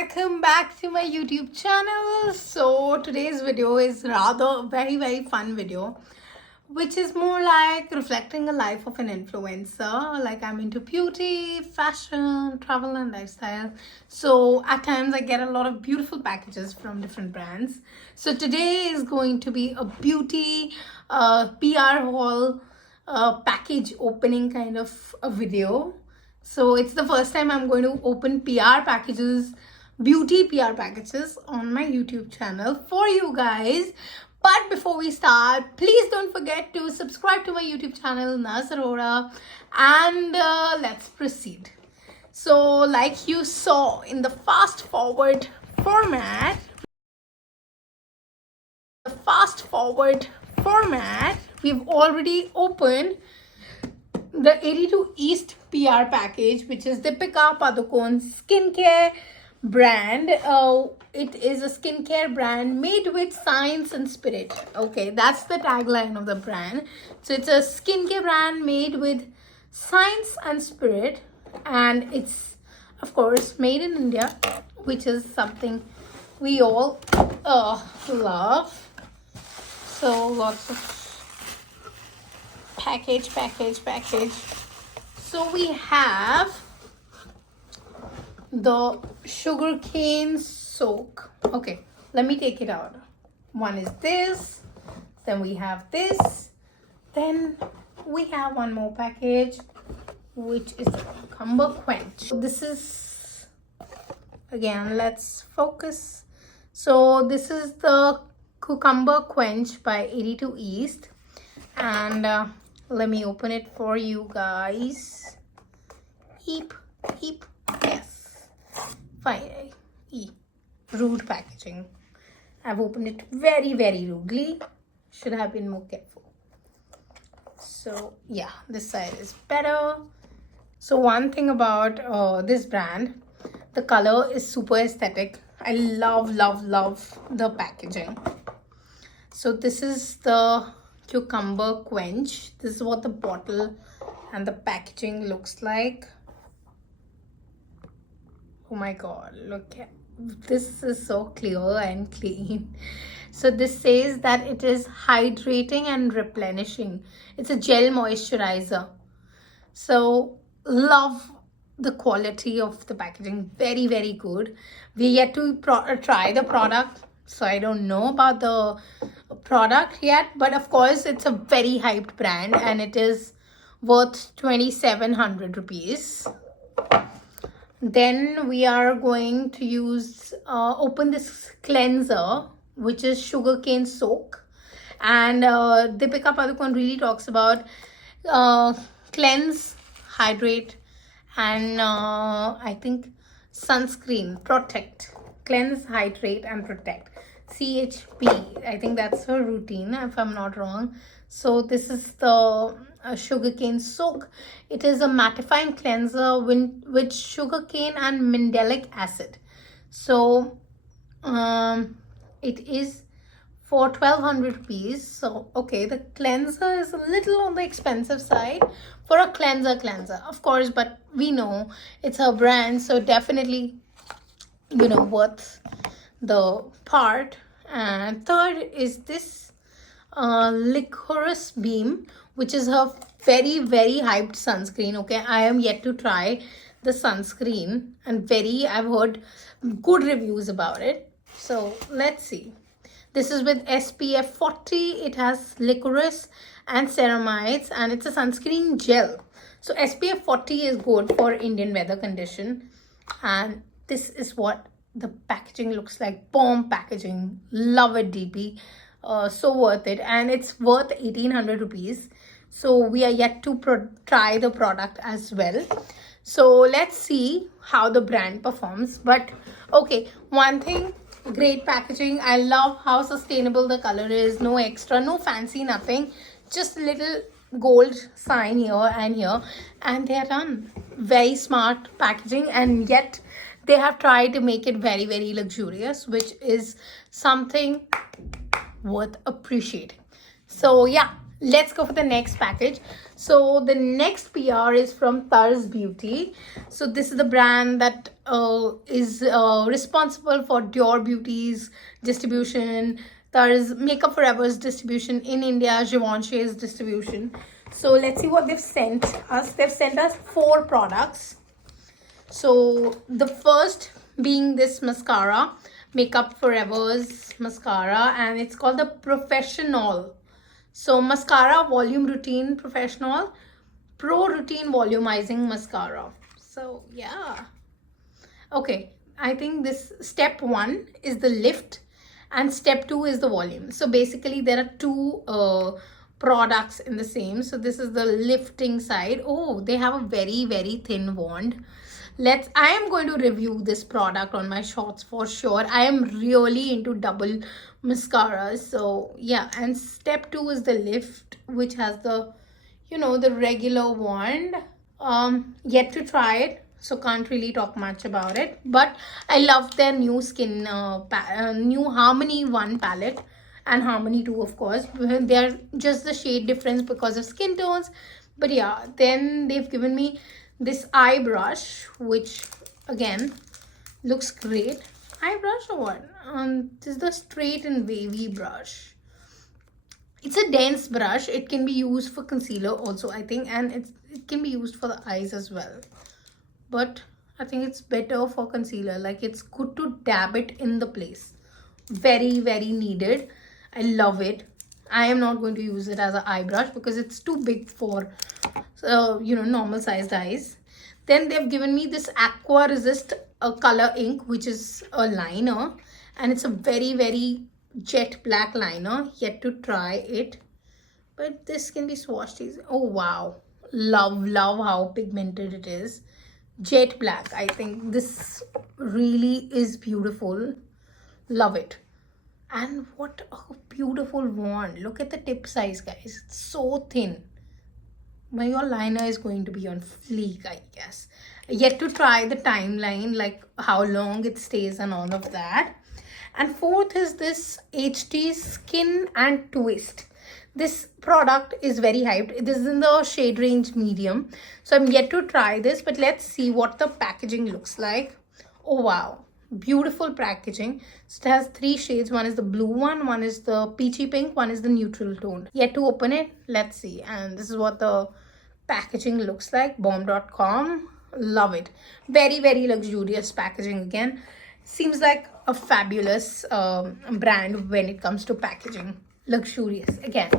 welcome back to my YouTube channel. So today's video is rather a very fun video, which is more like reflecting a life of an influencer. Like, I'm into beauty, fashion, travel and lifestyle, so at times I get a lot of beautiful packages from different brands. So today is going to be a beauty PR haul, package opening kind of a video. So it's the first time I'm going to open PR packages, beauty PR packages on my YouTube channel for you guys. But before we start, please don't forget to subscribe to my YouTube channel, Naaz Arora, and let's proceed. So like you saw in the fast forward format, we've already opened the 82 East PR package, which is Deepika Padukone's skincare brand. It is a skincare brand made with science and spirit. Okay, that's the tagline of the brand. So it's a skincare brand made with science and spirit, and it's of course made in India, which is something we all love. So lots of package. So we have the sugarcane soak. Okay, let me take it out. One is this, then we have this, then we have one more package, which is the cucumber quench. This is, again, let's focus. So this is the cucumber quench by 82 East, and let me open it for you guys. Eep. Yes, fine. Rude packaging. I've opened it very rudely. Should have been more careful. So yeah, this side is better. So one thing about this brand, the color is super aesthetic. I love the packaging. So this is the cucumber quench. This is what the bottle and the packaging looks like. Oh my god, look at this, is so clear and clean. So this says that it is hydrating and replenishing. It's a gel moisturizer. So love the quality of the packaging, very good. We yet to try the product, so I don't know about the product yet, but of course it's a very hyped brand and it is worth 2,700 rupees. Then we are going to use open this cleanser, which is sugarcane soak, and Deepika Padukone really talks about cleanse, hydrate, and I think sunscreen, protect, cleanse, hydrate and protect, CHP. I think that's her routine, if I'm not wrong. So this is the sugarcane soak. It is a mattifying cleanser with sugarcane and mandelic acid. So it is for 1,200 rupees. So okay, the cleanser is a little on the expensive side for a cleanser, of course, but we know it's her brand, so definitely, you know, worth the part. And third is this licorice beam, which is her very hyped sunscreen. Okay, I am yet to try the sunscreen, and I've heard good reviews about it, so let's see. This is with SPF 40. It has licorice and ceramides, and it's a sunscreen gel. So SPF 40 is good for Indian weather condition, and this is what the packaging looks like. Bomb packaging, love it deeply. So worth it, and it's worth 1,800 rupees. So we are yet to try the product as well, so let's see how the brand performs. But okay, one thing, great packaging. I love how sustainable the color is. No extra, no fancy, nothing, just a little gold sign here and here, and they are done. Very smart packaging, and yet they have tried to make it very luxurious, which is something worth appreciating. So yeah, Let's go for the next package. So the next PR is from Tarz Beauty. So this is the brand that is responsible for Dior Beauty's distribution, Tarz Makeup Forever's distribution in India, Givenchy's distribution. So let's see what they've sent us. They've sent us 4 products. So the first being this mascara, Makeup Forever's mascara, and it's called the Professional. So mascara volume routine professional, pro routine volumizing mascara. So yeah, okay, I think this step 1 is the lift and step 2 is the volume. So basically there are 2 products in the same. So this is the lifting side. Oh, they have a very thin wand. I am going to review this product on my shorts for sure. I am really into double mascaras. So yeah, and step 2 is the lift, which has the, you know, the regular wand. Yet to try it, so can't really talk much about it, but I love their new skin new Harmony 1 palette and Harmony 2, of course. They're just the shade difference because of skin tones. But yeah, then they've given me this eye brush, which again looks great. Eye brush or what? This is the straight and wavy brush. It's a dense brush. It can be used for concealer also, I think, and it can be used for the eyes as well. But I think it's better for concealer. Like, it's good to dab it in the place. Very needed. I love it. I am not going to use it as an eye brush because it's too big for you know, normal sized eyes. Then they've given me this Aqua Resist color ink, which is a liner, and it's a very jet black liner. Yet to try it, but this can be swatched easy. Oh wow, love how pigmented it is. Jet black. I think this really is beautiful. Love it. And what a beautiful wand. Look at the tip size, guys. It's so thin. Your liner is going to be on fleek, I guess. Yet to try the timeline, like how long it stays and all of that. And fourth is this HT Skin and Twist. This product is very hyped. This is in the shade range medium. So I'm yet to try this, but let's see what the packaging looks like. Oh wow, beautiful packaging. So it has 3 shades. One is the blue one is the peachy pink, one is the neutral toned. Yet to open it. Let's see. And this is what the packaging looks like. Bomb.com. Love it. Very luxurious packaging again. Seems like a fabulous brand when it comes to packaging. Luxurious again.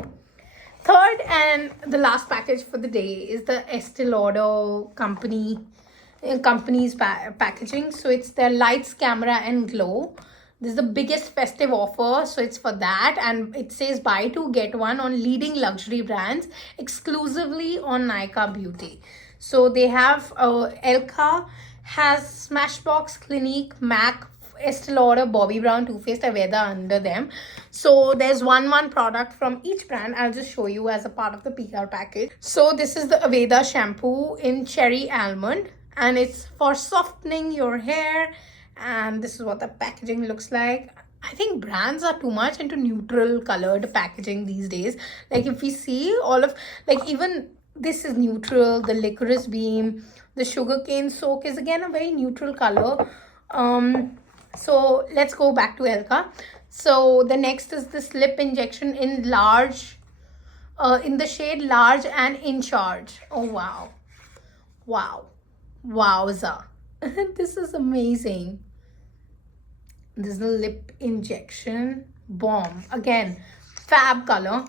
Third and the last package for the day is the Estee Lauder company's packaging. So it's their Lights, Camera and Glow. This is the biggest festive offer, so it's for that, and it says buy 2 get 1 on leading luxury brands exclusively on Nykaa Beauty. So they have Elka has Smashbox, Clinique, MAC, Estee Lauder, Bobbi Brown, Too Faced, Aveda under them. So there's one product from each brand. I'll just show you as a part of the PR package. So this is the Aveda shampoo in Cherry Almond, and it's for softening your hair. And this is what the packaging looks like. I think brands are too much into neutral colored packaging these days. Like, if we see all of, like, even this is neutral, the licorice beam, the sugarcane soak is again a very neutral color. So let's go back to Elka. So the next is this lip injection in large, in the shade large and in charge. Oh wow, wowza. This is amazing. This is the lip injection. Bomb. Again, fab color.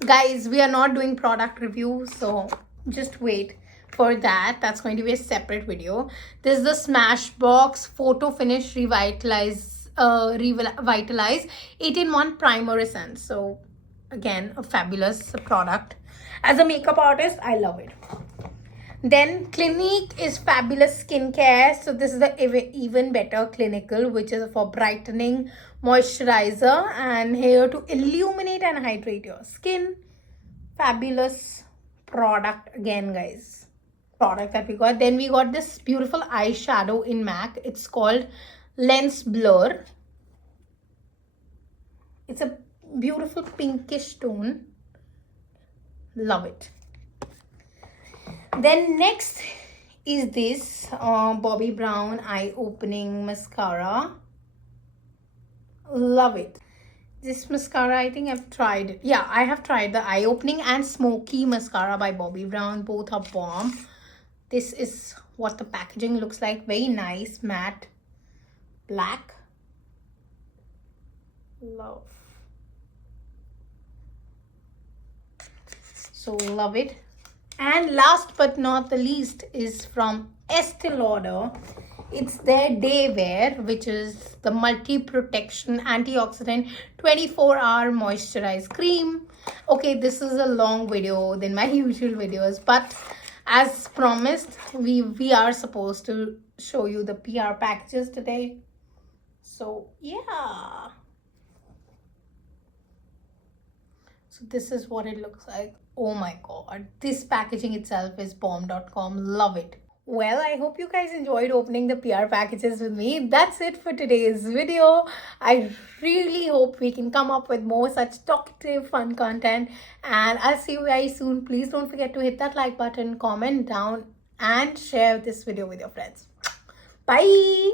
Guys, we are not doing product review, so just wait for that. That's going to be a separate video. This is the Smashbox Photo Finish Revitalize 8-in-1 Primer Essence. So again, a fabulous product. As a makeup artist, I love it. Then Clinique is fabulous skincare. So this is the Even Better Clinical, which is for brightening moisturizer and hair to illuminate and hydrate your skin. Fabulous product again, guys. Product that we got. Then we got this beautiful eyeshadow in MAC. It's called Lens Blur. It's a beautiful pinkish tone. Love it. Then next is this Bobbi Brown eye opening mascara. Love it. This mascara, I think I've tried it. Yeah, I have tried the eye opening and smoky mascara by Bobbi Brown. Both are bomb. This is what the packaging looks like. Very nice, matte black. Love. So love it. And last but not the least is from Estee Lauder. It's their day wear, which is the multi protection antioxidant 24-hour moisturized cream. Okay, this is a long video than my usual videos, but as promised, we are supposed to show you the PR packages today. So yeah. So this is what it looks like. Oh my god, this packaging itself is bomb.com. Love it. Well, I hope you guys enjoyed opening the PR packages with me. That's it for today's video. I really hope we can come up with more such talkative, fun content. And I'll see you very soon. Please don't forget to hit that like button, comment down, and share this video with your friends. Bye!